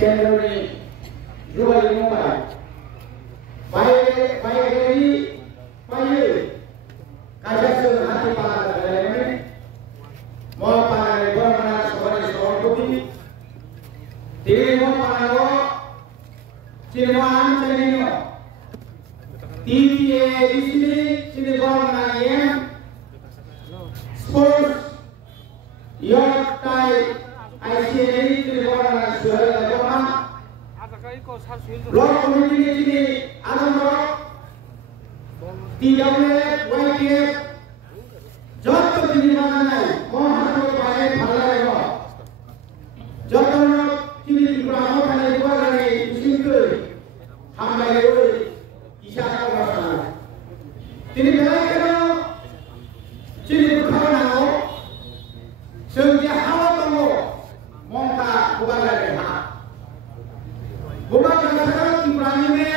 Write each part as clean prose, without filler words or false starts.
केन्द्रनि जुगालि मुंबाय बायगेरि पायै काजासो हाथि पाला गलायनानै मो पानानि बरमाना सबारि सभापति तिरि मो पानागो चिरमान चनिनो TTA disini sini bरमाना एम sports York Tai ICA sini bरमाना सुहाय Barman Lord Committee sini Anandro TWF YPF joto sini mana mohon pakai bhalai joto sini Tripura pakai dua kali singkir hambai oi isyarat berasal sini belai kena sini berkawan senja hawa tunggu mongka bukan lagi bukan dasar Tripura ini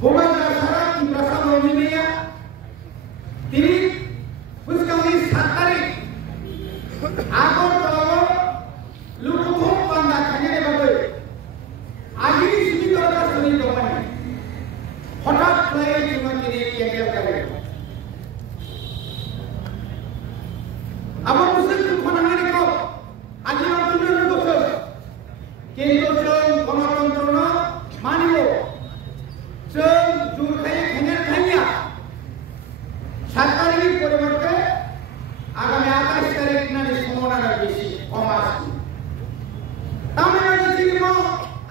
bukan dasar Tripura ini Tiri puskami satari aku tahu lukuh panda kanya bagai agi sini terus sini doang hotak play cuma tiri yang kali apa musim kena hari kau agi waktu dulu musim kini musim konotontrono maniwo sem jurkai kanya सरकारी परिवर्तन आगामी 28 तारिख नानि सम्भावना बेसी कम आछि तामिलनाडु जिल्लामा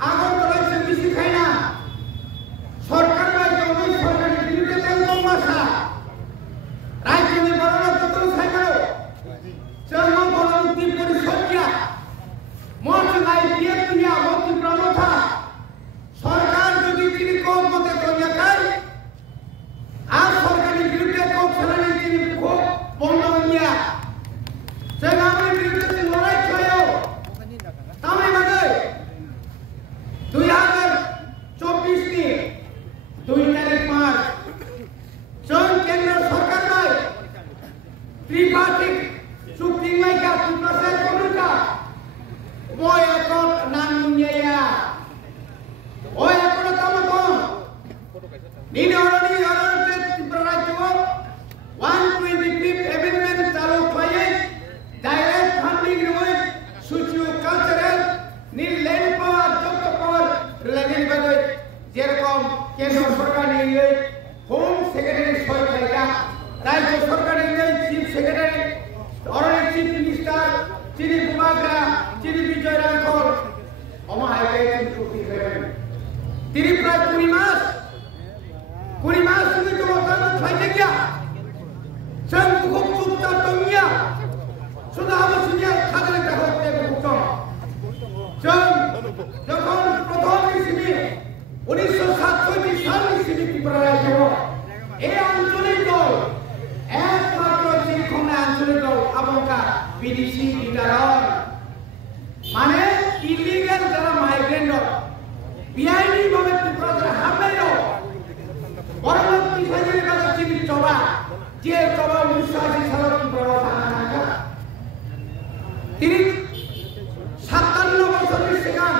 आगरतला से बेसी खाइना सरकार राज्य सरकारनि बिरुद्धे तेल मासा राज्यनि बरना तत्व साइकारो चरमा गणमुक्ति परिषदया मर्चनाय पिएफनिया मन्त्री प्रमोथा सरकार যদি তিনি কম মতে তৈয়াকায় आज सरकारनि बिरुद्धे कौ खालामनाय दिनै खौ बन्द'निया जों आंनि बिरुद्धे लड़ाई खालायो तामिलनाडु 2024 नि 2 तारिख मार्च जों केंद्र सरकारनिफ्राय त्रिपाक्षिक चुक्ति मायका त्रिपुरा कमिका मय एकट नांगनिया ओय एकट तामको निने अरनि 125th amendment चालू खाये direct funding with socio-cultural ni land power job power related bagai jerokom kendra sarkar ni home secretary soy khaika rajya sarkar ni chief secretary honorary chief minister chini bumagra chini bijoy rankol oma highlight chukti khaben tiri pray purimas suni to matan khaite kya जों बुहुम जुगता दुनिया सुना हमसिया खागले ताहते बुहुम जों जखन प्रथम इसिनि 1967 साल इसिनि त्रिपुराराज्य এই আঞ্চলিক দল একমাত্র চিরখনা আঞ্চলিক দল আবঙ্কা বিদেশি লিডার মানে ইলিগাল যারা মাইগ্রেন্ট বিআইনি ভাবে ত্রিপুরা যারা হামলাইল পরবর্তী সাইজের কাছে চিনি চবা যে চবা 1980 সালের ত্রিপুরা থাকা তিনি 57 বছরের সিগান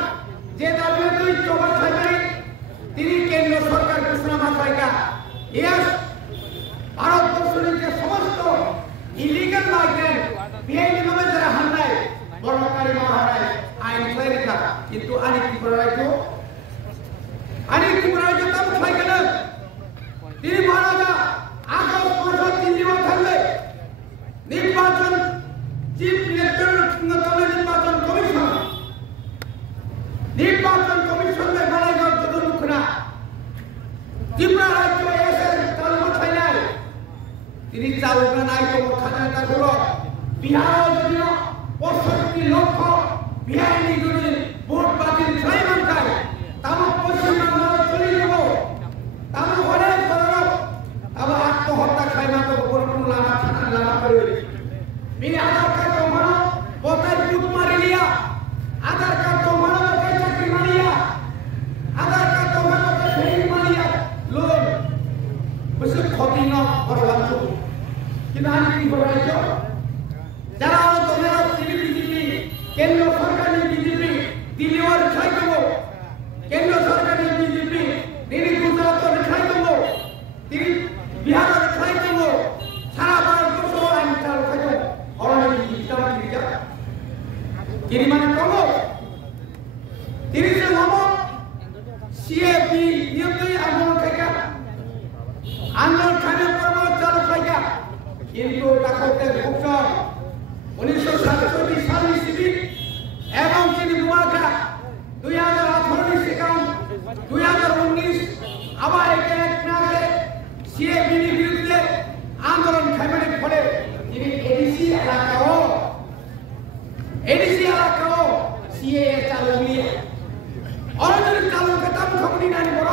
যে দাবি তুই চবা ছাইবাই তিনি কেন্দ্র সরকার ঘোষণা মাত্রাইকা ইয়েস ভারতবর্ষের যে সমস্ত ইলিগাল মাইগ্রেন্ট বিআইনি ভাবে যারা হামলায় বর্ণকারী মহারায় আইন তৈরিকা কিন্তু আনি ত্রিপুরা রাজ্য তাম খাইকেন তিনি মহারাজা আগস্ট মাসের 3 দিন থাকলে নির্বাচন চিফ ইলেকট্রাল নির্বাচন কমিশনের বানাইগর যদুমুখনা ত্রিপুরা রাজ্য এসের চালু ছাইলাই তিনি চালুটা নাই তো খাজাটা হলো বিহার যদিও 65 লক্ষ বিহারি যদি ভোট বাতিল ছয় মানকায় তাম পশ্চিমবঙ্গ চলে যাব তাম ঘরে করব তাম আত্মহত্যা খাইমা তো পরিপূর্ণ লামা থানা লামা করে বিনি আধার কার্ড মানো বোতাই টুক মারি লিয়া আধার কার্ড মানো বোতাই চাকরি মারিয়া আধার কার্ড মানো বোতাই সেই মারিয়া লোন বসে ক্ষতি ন করলাম কিন্তু আমি কি করাইছো যারা দলের বিজেপি কেন্দ্র সরকারের বিজেপি দিল্লিও রেখাই দেবো, কেন্দ্র সরকারের বিজেপি তিনি গুজরাট রেখাই দেবো, তিনি বিহার রেখাই দেবো, সারা ভারতবর্ষ আইনটা রেখাই দেবো। অরণ্য ইসলাম তিনি মানে কম তিনি যে হব সিএপি নিয়ন্ত্রণ আন্দোলন থেকে আন্দোলন খানে পরবর্তী চালু থেকে কিন্তু তাকে মুক্ত 1967 সাল শিবির এবং তিনি মুবারকা 2018 সেখান 2019 আবার এক নাগারে সিএপি বিরুদ্ধে আন্দোলন খামের ফলে তিনি এডিসি এলাকাও সিএ চালু নিয়ে অরণ্যের চালু কেতাম খবরই নাই বড়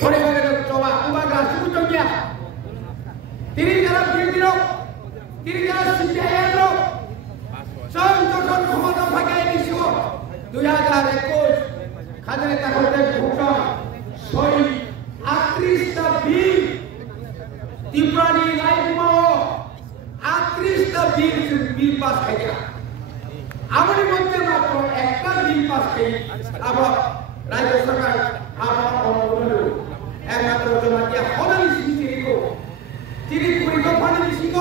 পরে গেল চবা উবাগা সুযোগ গিয়া তিনি যারা বিরোধী লোক তিনি যারা সিপিআইএম লোক স্বয়ং যখন ক্ষমতা ভাগাই দিছিল 2021 খাজনে তাহলে ঘোষণা 38টা বিল ত্রিপুরানি লাইফমাও 38টা বিল পাস হয়ে আমাদের মধ্যে মাত্র একটা বিল পাস হয়ে আবার রাজ্য সরকার আবার অনুমোদন একমাত্র জমা দিয়া হলানি সিরিকো তিনি পরিকল্পনা দিছিল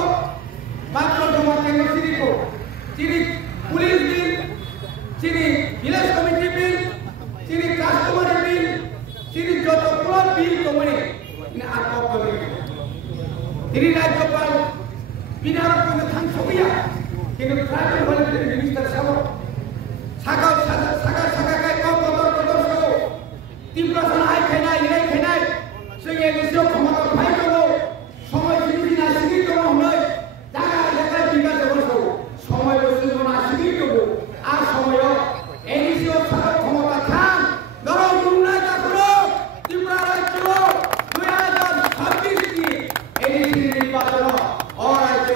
মাত্র জমা কেন্দ্র সিরিকো তিনি পুলিশ বিল তিনি ভিলেজ কমিটি বিল তিনি কাস্টমার বিল তিনি যতগুলো বিল কমে তিনি আটক করে তিনি রাজ্যপাল বিনার কোনো থানসবিয়া কিন্তু ট্রাইবেল ভলেন্টারি মিনিস্টার সাহেব সাকা কাই কত সব ত্রিপুরা আই খাইনাই ইলাই খাইনাই সেই এসে ক্ষমতা ফাই দেব সময় যদি না শিখি দেব নয় জায়গা বিঘা দেব সময় যদি না শিখি দেব আর সময় এডিসিও সারা ক্ষমতা খান ধরো দুর্নাই করো ত্রিপুরা রাজ্য 2026 কি এডিসি নির্বাচন রাজ্য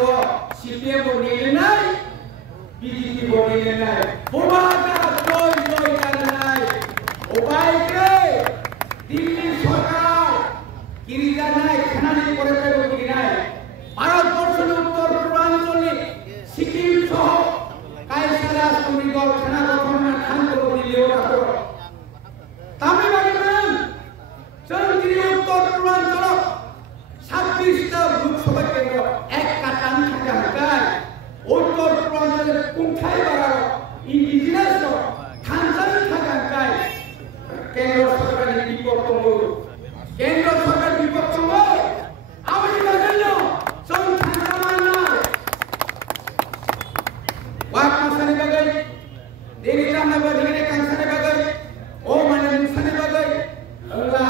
সিপিএম নিয়ে নাই বিজেপি বনিয়ে নাই বোমাটা জয় করে নাই উপায় কে দিল্লি সরকার কিরিজা নাই খানানি করে দেবে কি নাই ভারতবর্ষের উত্তর পূর্বাঞ্চলে সিকিম সহ কায়সারা সুন্দর খানা গঠনের খান করে দিলেও রাখো তামিলনাড়ু চন্দ্রী উত্তর পূর্বাঞ্চল 26টা লোকসভা কেন্দ্র এক কাটান থাকায় উত্তর পূর্বাঞ্চলের কুণ্ঠাই বাড়ার ইন্ডিজিনাস থানসান থাকায় কেন্দ্র সরকারের বিপক্ষ আমি জন্য সংখ্যা না ওয়াক মাসানে বাগাই দেরি জানা বাদিনে কানসানে বাগাই ও মানে মুসানে বাগাই আল্লাহ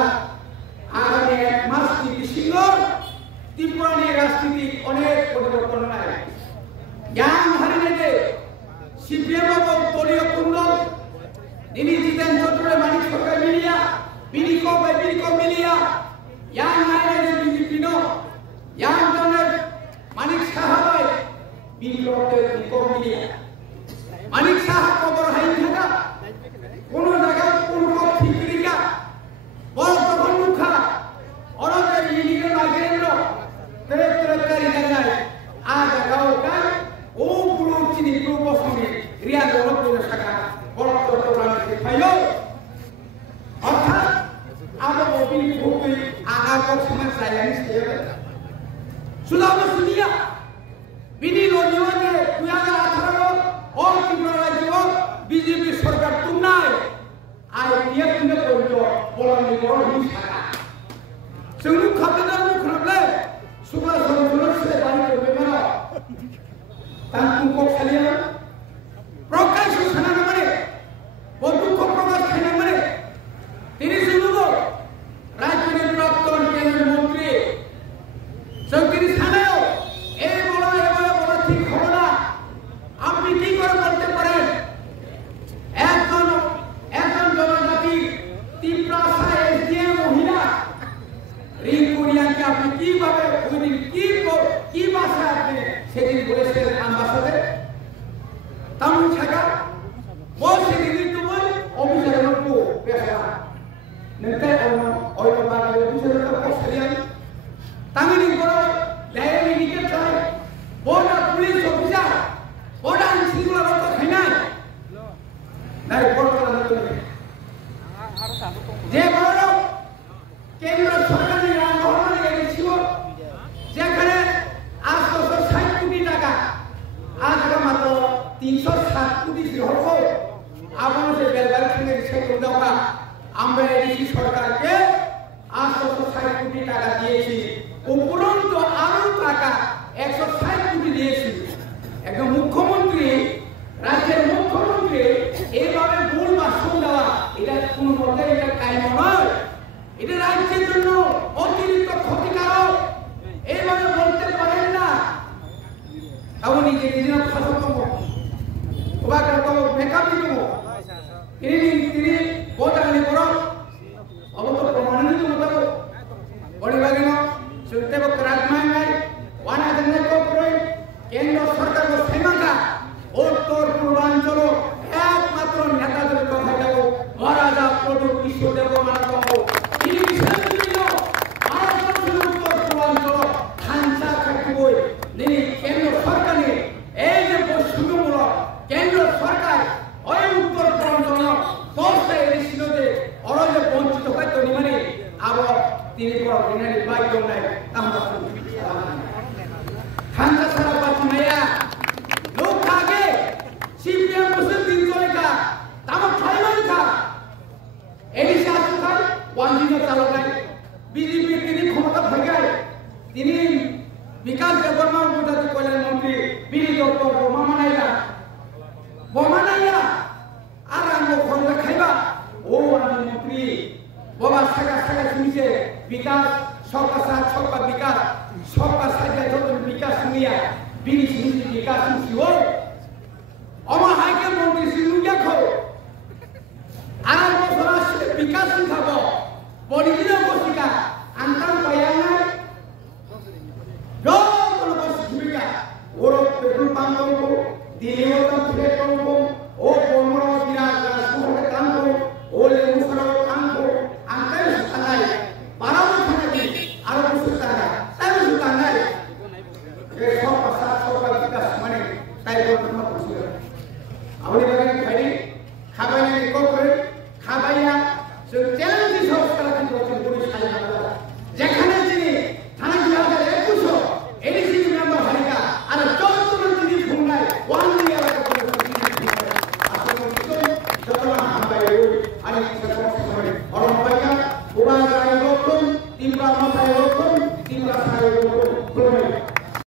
আগামী এক মাস সিংহ ত্রিপুরা নিয়ে রাজনীতি অনেক পরিবর্তন নাই জ্ঞান হারিয়ে সিপিএম এবং দলীয় কুন্দল তিনি জিতেন চতুরে মানিক সরকার মিলিয়া বিনিকো মিলিয়া ইয়াং হারিয়ে বিজেপি নো ইয়াং দলের মানিক সাহাবাই বিপ্লবকে বিনিকো মিলিয়া মানিক সাহা কবর হাইন থাকা কোন জায়গায় কোন ঠিকরিকা বড় তখন মুখা অরদের ইলিগেল মাইগ্রেন্ট তেরেকারি জায়গায় আজ গাও কাজ ও পুরো চিনি পূর্ব সঙ্গে রিয়া জনপ্রিয় শাখা বড় রাজনীতি ফাইল অর্থাৎ আমরা অবিল ভূমি আগার সমাজ সাইলেন্স দেবে সুদাম সুনিয়া বিনি লোজনে 2018 ও ত্রিপুরা রাজ্য বিজেপি সরকার তুলনায় আইপিএফ নে পরিচিত বড় বড় শাখা जोंनि खाबदार मुखनाब्ले सुब्ला संसद से बानि करबे मारा तांकु को खालिया प्रकाश साना माने बंधु को प्रकाश खाना माने তিনি শুনুগো রাজ্যের প্রাক্তন কেন্দ্রীয় মন্ত্রী সরকারি থানায় এই বড় ঠিক হবে না আপনি কি করে বলতে পারেন একজন জনজাতি ত্রিপুরা এসডিএম মহিলা রিঙ্কুরিয়াকে আপনি কিভাবে ওইদিন কি ভাষা আপনি সেদিন বলেছেন আম্বাসাদর তামিল ছাগা ও সেদিন তুমি অভিযানকু পেশা নেতে অন্য বাঙালি অভিযানক অস্ট্রেলিয়ান তামিল বড় লাইনি নিকে চাই বড় পুলিশ অফিসার বড় আইনশৃঙ্খলা রক্ষা খাইনাই 307 কোটি হল আমরা যে বেলগাড়ি থেকে সেতু দেওয়া আমরা এডিসি সরকারকে 860 কোটি টাকা দিয়েছি উপরন্তু আরো টাকা 160 কোটি দিয়েছি একজন মুখ্যমন্ত্রী রাজ্যের মুখ্যমন্ত্রী এইভাবে ভুল ভাষণ দেওয়া এটা কোনো মতে এটা কায়েম নয় এটা রাজ্যের জন্য অতিরিক্ত ক্ষতিকারক এইভাবে বলতে পারেন না তখন নিজের ভাষণ দেবো ওবার মেকআপ দিব তিনি বোঝানি করো অবশ্য প্রমাণিত মতো পরিবাগিন সুলতেব রাজমাঙ্গাই ওয়ানাজনে কোপ্রই কেন্দ্র সরকার সীমাকা উত্তর পূর্বাঞ্চল একমাত্র নেতাদের কথা যাব মহারাজা প্রভু কৃষ্ণদেব মানব তিনি বিশেষ ভারতবর্ষের উত্তর পূর্বাঞ্চল খানসা থাকিবই তিনি কেন্দ্র সরকারের এই যে বৈষম্যমূলক কেন্দ্র সরকার ওই উত্তর পূর্বাঞ্চল দশটা এডিসিতে অরজে বঞ্চিত হয়তো নিমানে আবার তিনি বড় বিনানি বাক্য নাই আমরা খানসা সারা বাচ্চা মাইয়া লোক আগে সিপিএম মুসলিম দিন চলেকা তামাক খাইমান খা এডিসি আসু খাই ওয়ানজিনো চালকাই বিজেপি তিনি ক্ষমতা ভাগায় তিনি বিকাশ দেববর্মা উপজাতি কল্যাণ মন্ত্রী বিনি ডক্টর বোমানাইয়া আর আঙ্গ খরচা খাইবা ও আমি মন্ত্রী বাবা সাগা সাগা শুনিছে বিকাশ সবকা সাথ সবকা বিকাশ সবকা সাথে যত বিকাশ শুনিয়া বিনি শুনিছে বিকাশ শুনছি ও আমার হাইকে মন্ত্রী সিনুয়া খো আর বছর আসলে বিকাশ শিখাব পরিদিন বসিকা আন্তাম পায়াঙ্গা যত বসিকা ওর পেট্রোল পাম্প দিল্লি ওটা থেকে ও